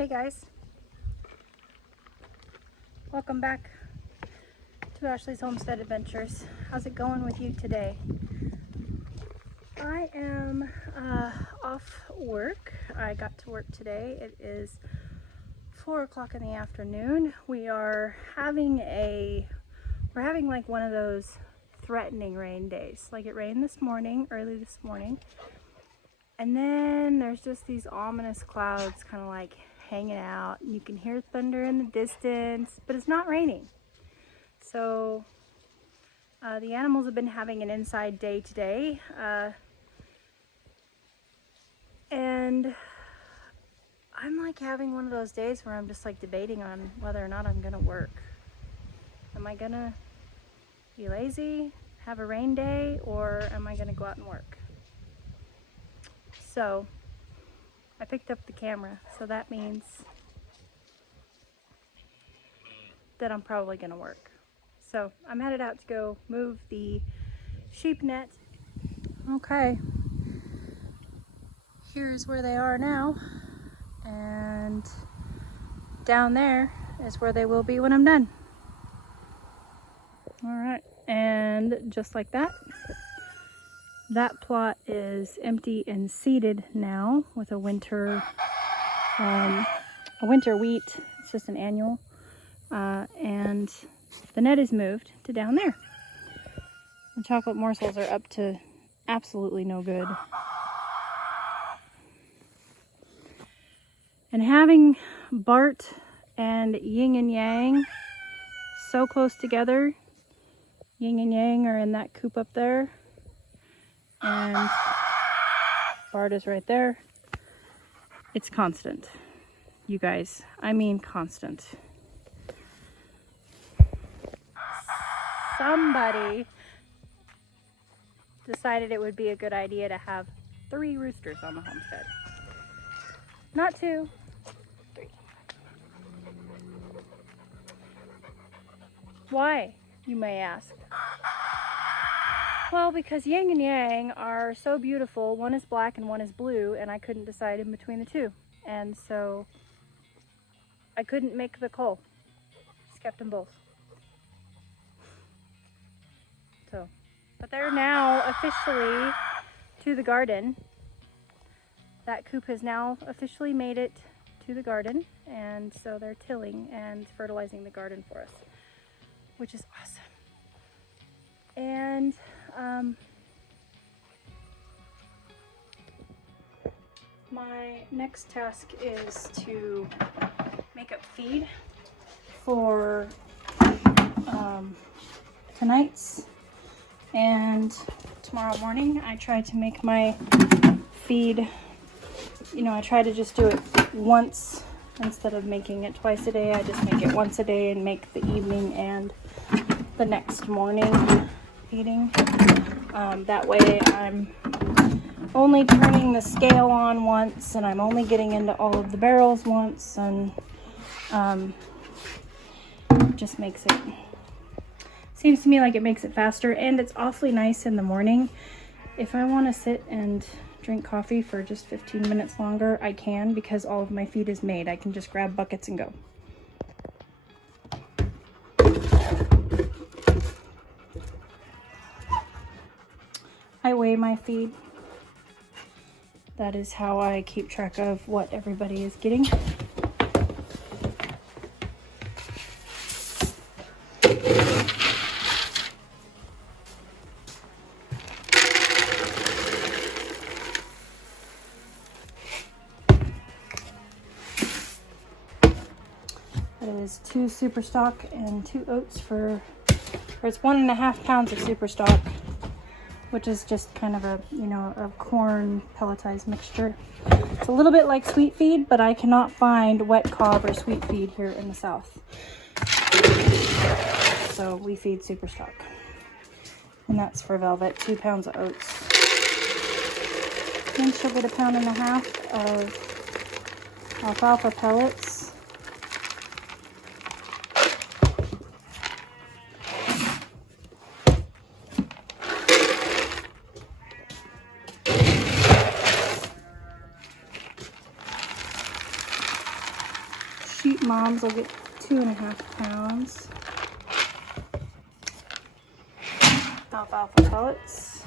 Hey guys, welcome back to Ashley's Homestead Adventures. How's it going with you today? I am off work. I got to work today. It is 4 o'clock in the afternoon. We're having like one of those threatening rain days. Like it rained this morning, early this morning, and then there's just these ominous clouds kind of like hanging out, and you can hear thunder in the distance, but it's not raining. So the animals have been having an inside day today, and I'm like having one of those days where I'm just like debating on whether or not I'm gonna work. Am I gonna be lazy, have a rain day, or am I gonna go out and work? So I picked up the camera, so that means that I'm probably gonna work. So I'm headed out to go move the sheep net. Okay, here's where they are now, and down there is where they will be when I'm done. All right, and just like that, that plot is empty and seeded now with a winter wheat. It's just an annual, and the net is moved to down there. The chocolate morsels are up to absolutely no good. And having Bart and Yin and Yang so close together, Yin and Yang are in that coop up there, and Bart is right there. It's constant, you guys. I mean constant. Somebody decided it would be a good idea to have 3 roosters on the homestead. Not 2, 3. Why, you may ask? Well, because Yin and Yang are so beautiful. One is black and one is blue, and I couldn't decide in between the two. And so I couldn't make the call. Just kept them both. So, but they're now officially to the garden. That coop has now officially made it to the garden, and so they're tilling and fertilizing the garden for us, which is awesome. And my next task is to make up feed for tonight's and tomorrow morning. I try to make my feed, I try to just do it once instead of making it twice a day. I just make it once a day and make the evening and the next morning feeding. That way I'm only turning the scale on once, and I'm only getting into all of the barrels once, and just makes it, seems to me like it makes it faster, and it's awfully nice in the morning. If I want to sit and drink coffee for just 15 minutes longer, I can, because all of my feed is made. I can just grab buckets and go. I weigh my feed. That is how I keep track of what everybody is getting. It is 2 super stock and 2 oats it's 1.5 pounds of super stock, which is just kind of a corn pelletized mixture. It's a little bit like sweet feed, but I cannot find wet cob or sweet feed here in the South. So we feed super stock. And that's for Velvet, 2 pounds of oats. Then she'll get 1.5 pounds of alfalfa pellets. moms will get 2.5 pounds. Alfalfa pellets.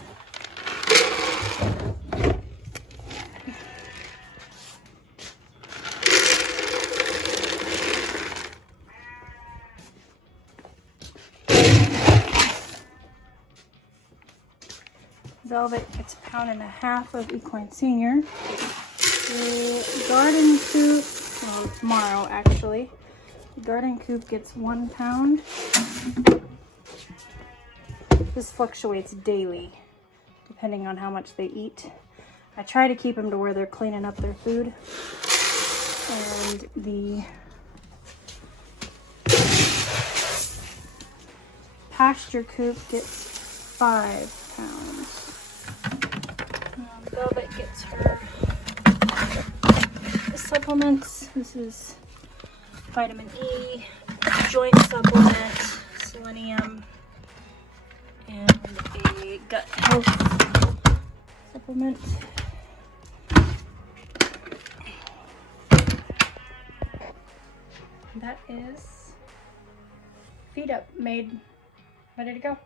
Velvet gets 1.5 pounds of equine senior. The garden coop, well, tomorrow actually, the garden coop gets 1 pound. This fluctuates daily depending on how much they eat. I try to keep them to where they're cleaning up their food. And the pasture coop gets 5 pounds. Velvet gets her supplements. This is vitamin E, joint supplement, selenium, and a gut health supplement. That is feed up, made, ready to go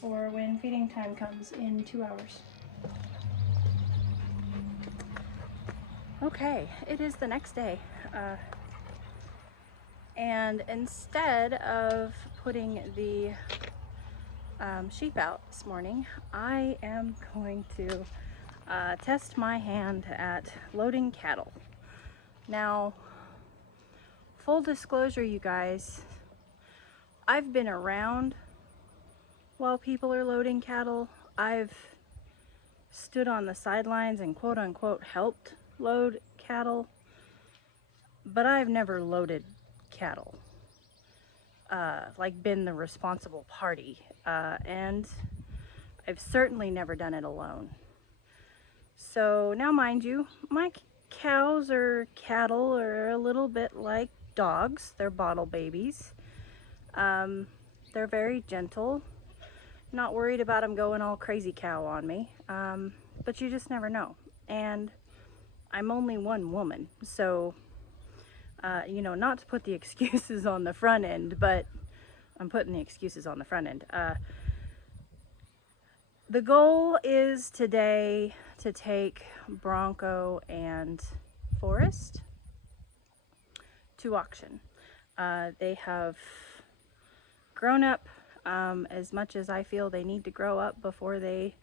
for when feeding time comes in 2 hours. Okay, it is the next day, and instead of putting the sheep out this morning, I am going to test my hand at loading cattle. Now, full disclosure, you guys, I've been around while people are loading cattle. I've stood on the sidelines and quote unquote helped load cattle, but I've never loaded cattle, like been the responsible party, and I've certainly never done it alone. So now, mind you, my cows or cattle are a little bit like dogs. They're bottle babies. They're very gentle. Not worried about them going all crazy cow on me, but you just never know. And I'm only one woman, so you know, not to put the excuses on the front end, but I'm putting the excuses on the front end. The goal is today to take Bronco and Forrest to auction. They have grown up as much as I feel they need to grow up before they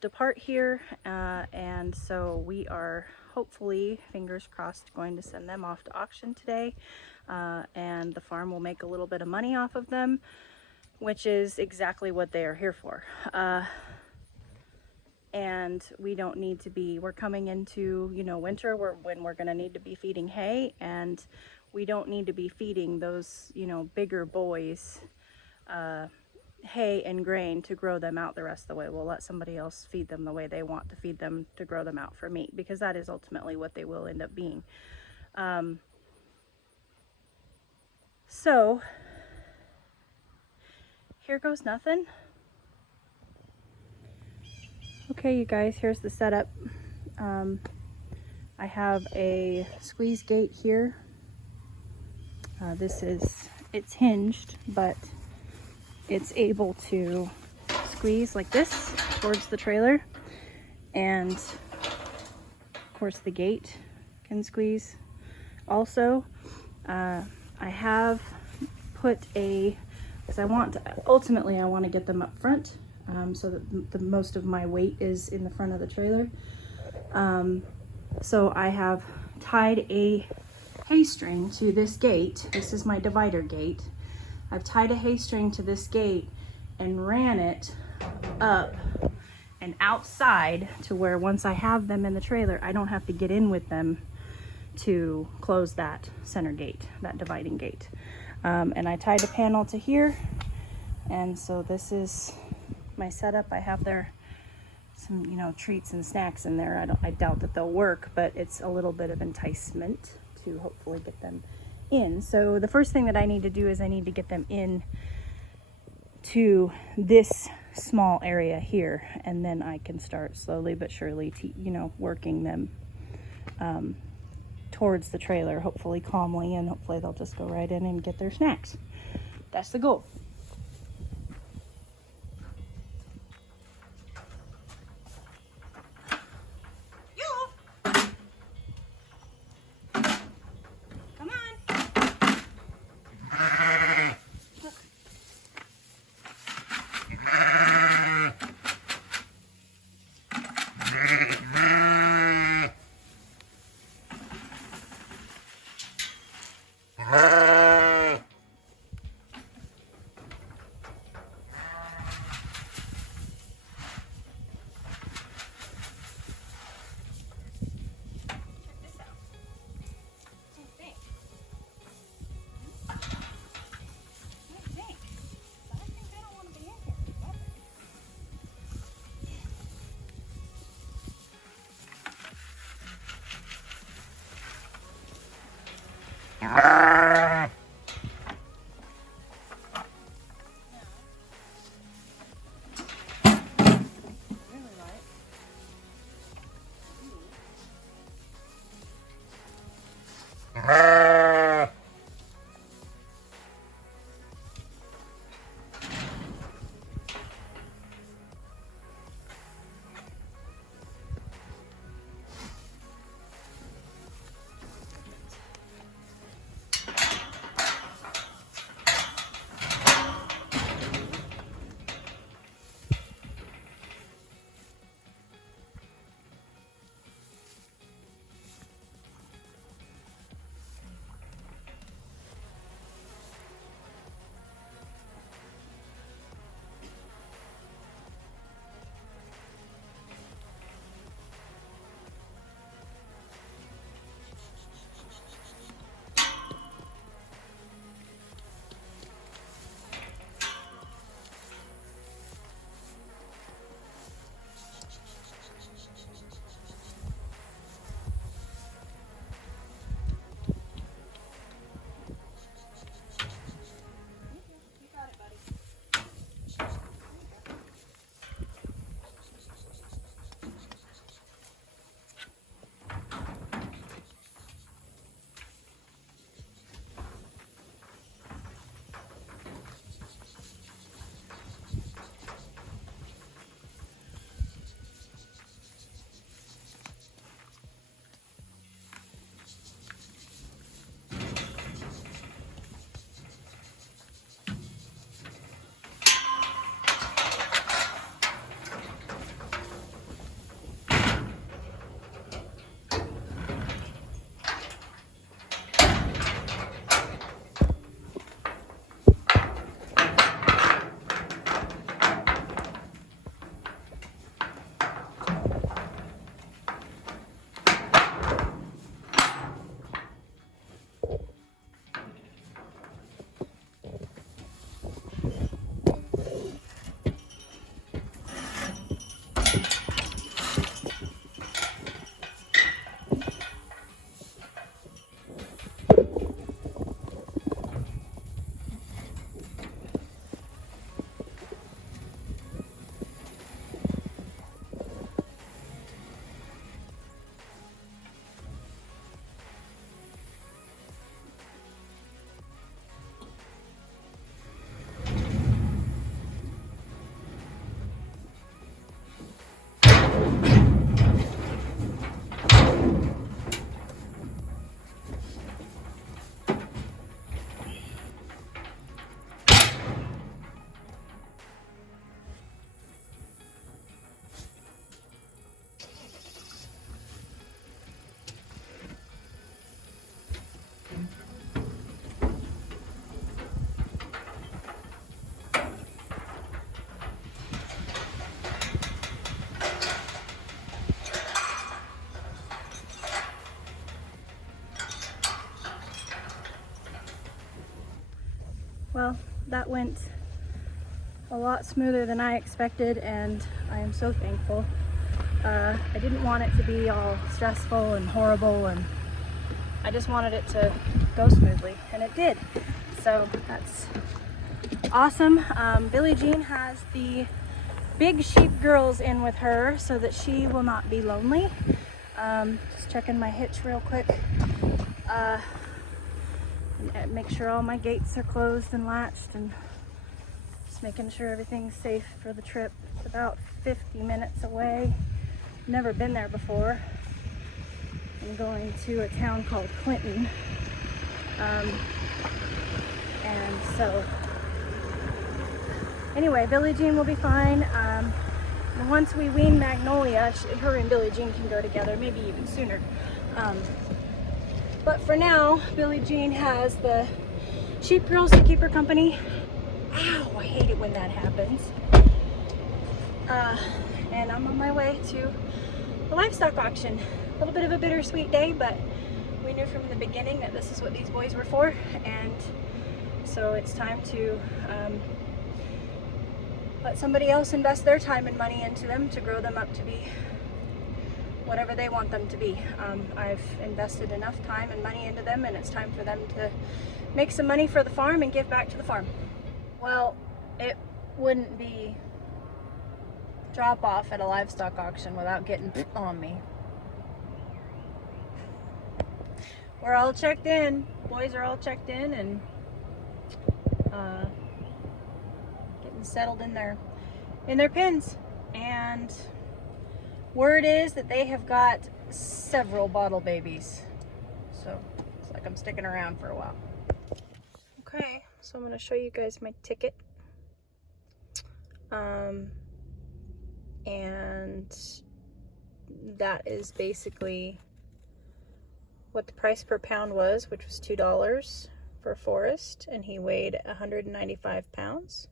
depart here, and so we are hopefully, fingers crossed, going to send them off to auction today, and the farm will make a little bit of money off of them, which is exactly what they are here for. And we don't need to be, we're coming into, you know, winter when we're going to need to be feeding hay, and we don't need to be feeding those, you know, bigger boys hay and grain to grow them out the rest of the way. We'll let somebody else feed them the way they want to feed them to grow them out for meat, because that is ultimately what they will end up being. So here goes nothing. Okay, you guys, here's the setup. I have a squeeze gate here. It's hinged, but it's able to squeeze like this towards the trailer, and of course the gate can squeeze also. I have put because ultimately I want to get them up front, so that the most of my weight is in the front of the trailer. So I have tied a hay string to this gate. This is my divider gate. I've tied a hay string to this gate and ran it up and outside to where once I have them in the trailer, I don't have to get in with them to close that center gate, that dividing gate. And I tied a panel to here, and so this is my setup. I have some, you know, treats and snacks in there. I doubt that they'll work, but it's a little bit of enticement to hopefully get them in. So the first thing that I need to do is I need to get them in to this small area here, and then I can start slowly but surely, you know, working them towards the trailer, hopefully calmly, and hopefully they'll just go right in and get their snacks. That's the goal. Well, that went a lot smoother than I expected, and I am so thankful. I didn't want it to be all stressful and horrible, and I just wanted it to go smoothly, and it did. So that's awesome. Billie Jean has the big sheep girls in with her so that she will not be lonely. Just checking my hitch real quick. And make sure all my gates are closed and latched, and just making sure everything's safe for the trip. It's about 50 minutes away. Never been there before. I'm going to a town called Clinton. And so, anyway, Billie Jean will be fine. Once we wean Magnolia, her and Billie Jean can go together, maybe even sooner. But for now, Billie Jean has the sheep girls to keep her company. Ow, I hate it when that happens. And I'm on my way to the livestock auction. A little bit of a bittersweet day, but we knew from the beginning that this is what these boys were for, and so it's time to let somebody else invest their time and money into them to grow them up to be whatever they want them to be. I've invested enough time and money into them, and it's time for them to make some money for the farm and give back to the farm. Well, it wouldn't be drop off at a livestock auction without getting on me. We're all checked in. Boys are all checked in and getting settled in their pens. And word is that they have got several bottle babies. So it's like I'm sticking around for a while. Okay, so I'm going to show you guys my ticket. And that is basically what the price per pound was, which was $2 for Forrest, and he weighed 195 pounds,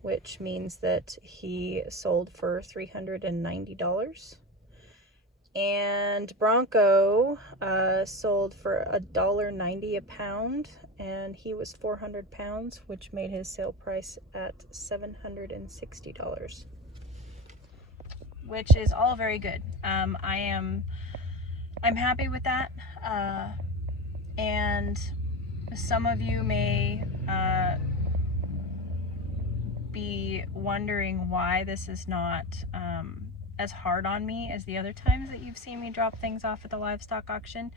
which means that he sold for $390. And Bronco sold for $1.90 a pound, and he was 400 pounds, which made his sale price at $760, which is all very good. I'm happy with that, and some of you may be wondering why this is not as hard on me as the other times that you've seen me drop things off at the livestock auction.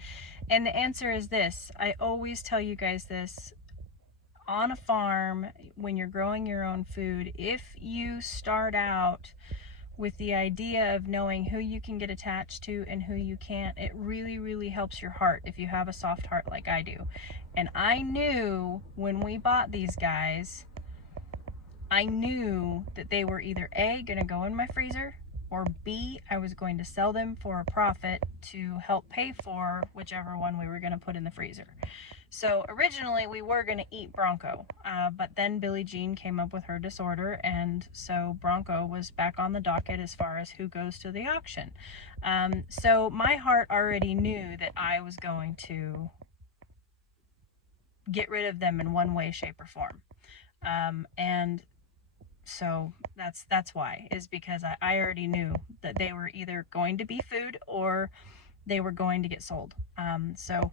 And the answer is this. I always tell you guys this. On a farm, when you're growing your own food, if you start out with the idea of knowing who you can get attached to and who you can't, it really, really helps your heart if you have a soft heart like I do. And I knew when we bought these guys, I knew that they were either A, gonna go in my freezer, or B, I was going to sell them for a profit to help pay for whichever one we were gonna put in the freezer. So originally we were going to eat Bronco, but then Billie Jean came up with her disorder, and so Bronco was back on the docket as far as who goes to the auction. So my heart already knew that I was going to get rid of them in one way, shape, or form. And so that's why, is because I already knew that they were either going to be food or they were going to get sold. So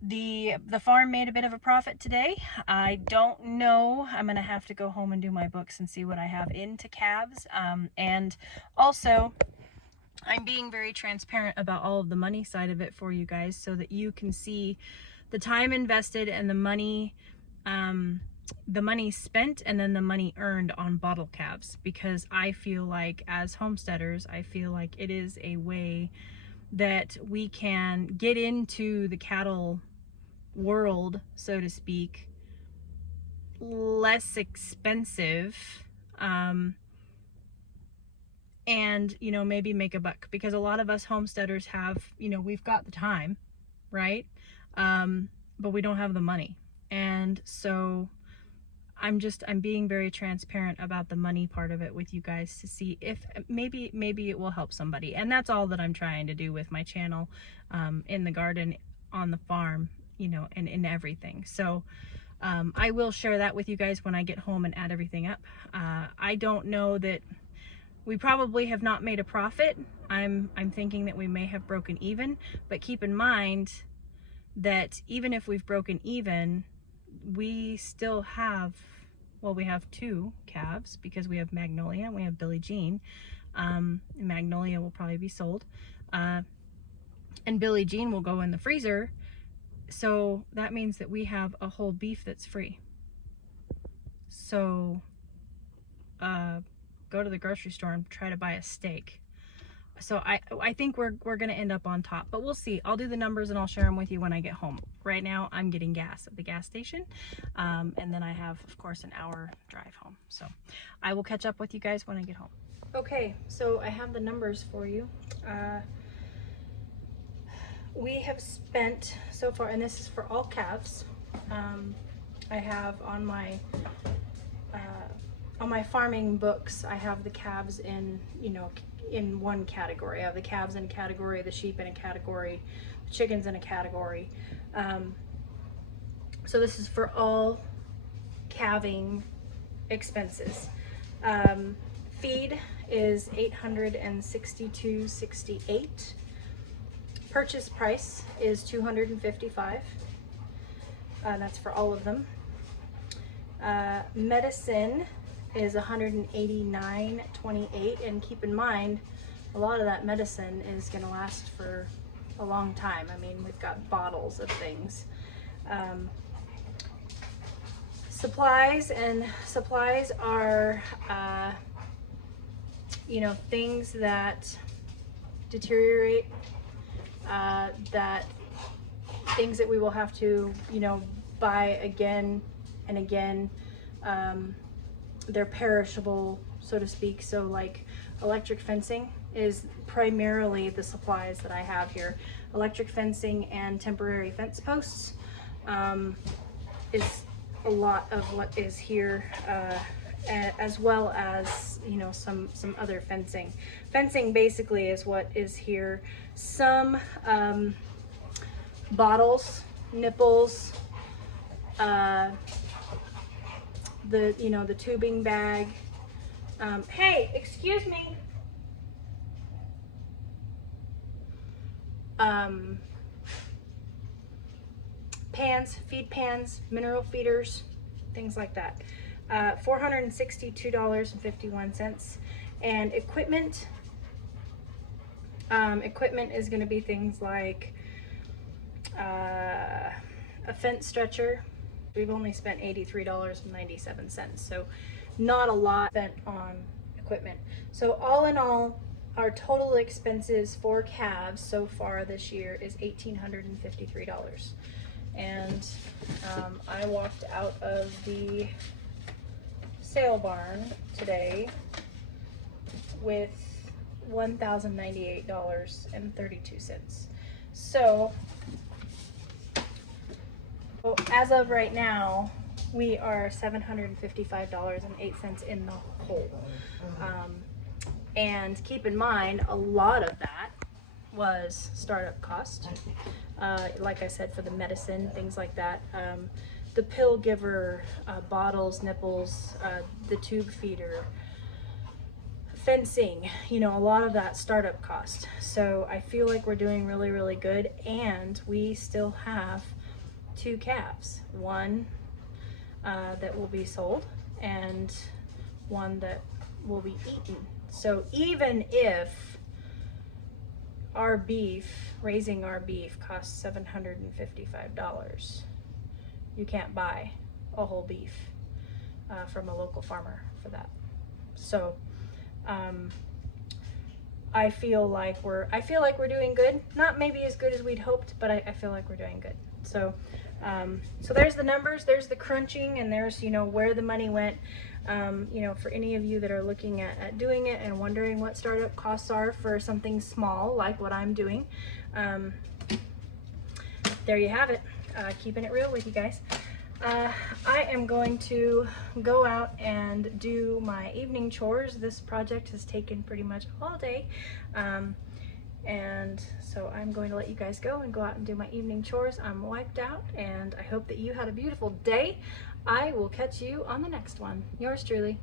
the farm made a bit of a profit today. I don't know. I'm going to have to go home and do my books and see what I have into calves. And also, I'm being very transparent about all of the money side of it for you guys so that you can see the time invested and the money spent and then the money earned on bottle calves, because I feel like as homesteaders, I feel like it is a way that we can get into the cattle world, so to speak, less expensive, and maybe make a buck, because a lot of us homesteaders have, we've got the time, right, but we don't have the money. And so I'm being very transparent about the money part of it with you guys to see if maybe it will help somebody. And that's all that I'm trying to do with my channel, in the garden, on the farm, and in everything. So I will share that with you guys when I get home and add everything up. I don't know that we probably have not made a profit. I'm thinking that we may have broken even, but keep in mind that even if we've broken even, we still have, we have two calves, because we have Magnolia and we have Billie Jean. Magnolia will probably be sold. and Billie Jean will go in the freezer. So that means that we have a whole beef that's free. So go to the grocery store and try to buy a steak. So I think we're gonna end up on top, but we'll see. I'll do the numbers and I'll share them with you when I get home. Right now I'm getting gas at the gas station, and then I have, of course, an hour drive home. So I will catch up with you guys when I get home. Okay, so I have the numbers for you. We have spent so far, and this is for all calves. I have on my farming books, I have the calves in, you know, in one category. I have the calves in a category, the sheep in a category, the chickens in a category. So this is for all calving expenses. Feed is $862.68. Purchase price is $255. That's for all of them. Medicine is $189.28, and keep in mind, a lot of that medicine is going to last for a long time. I mean, we've got bottles of things. Supplies are, you know, things that deteriorate, things that we will have to, you know, buy again and again. They're perishable, so to speak. So like electric fencing is primarily the supplies that I have here. Electric fencing and temporary fence posts is a lot of what is here, as well as, you know, some other fencing. Fencing basically is what is here. Some bottles, nipples, the tubing bag. Hey, excuse me. Pans, feed pans, mineral feeders, things like that. $462.51. And equipment. Equipment is going to be things like a fence stretcher. We've only spent $83.97, so not a lot spent on equipment. So all in all, our total expenses for calves so far this year is $1,853. And I walked out of the sale barn today with $1,098.32. So as of right now, we are $755.08 in the hole. And keep in mind, a lot of that was startup cost. Like I said, for the medicine, things like that. The pill giver, bottles, nipples, the tube feeder, fencing, you know, a lot of that startup cost. So I feel like we're doing really, really good. And we still have 2 calves, one that will be sold and one that will be eaten. So even if our beef, raising our beef, costs $755, you can't buy a whole beef from a local farmer for that. So I feel like we're doing good. Not maybe as good as we'd hoped, but I feel like we're doing good. So so there's the numbers, there's the crunching, and there's, you know, where the money went. You know, for any of you that are looking at doing it and wondering what startup costs are for something small like what I'm doing, there you have it. Keeping it real with you guys. I am going to go out and do my evening chores. This project has taken pretty much all day. And so I'm going to let you guys go and go out and do my evening chores. I'm wiped out, and I hope that you had a beautiful day. I will catch you on the next one. Yours truly.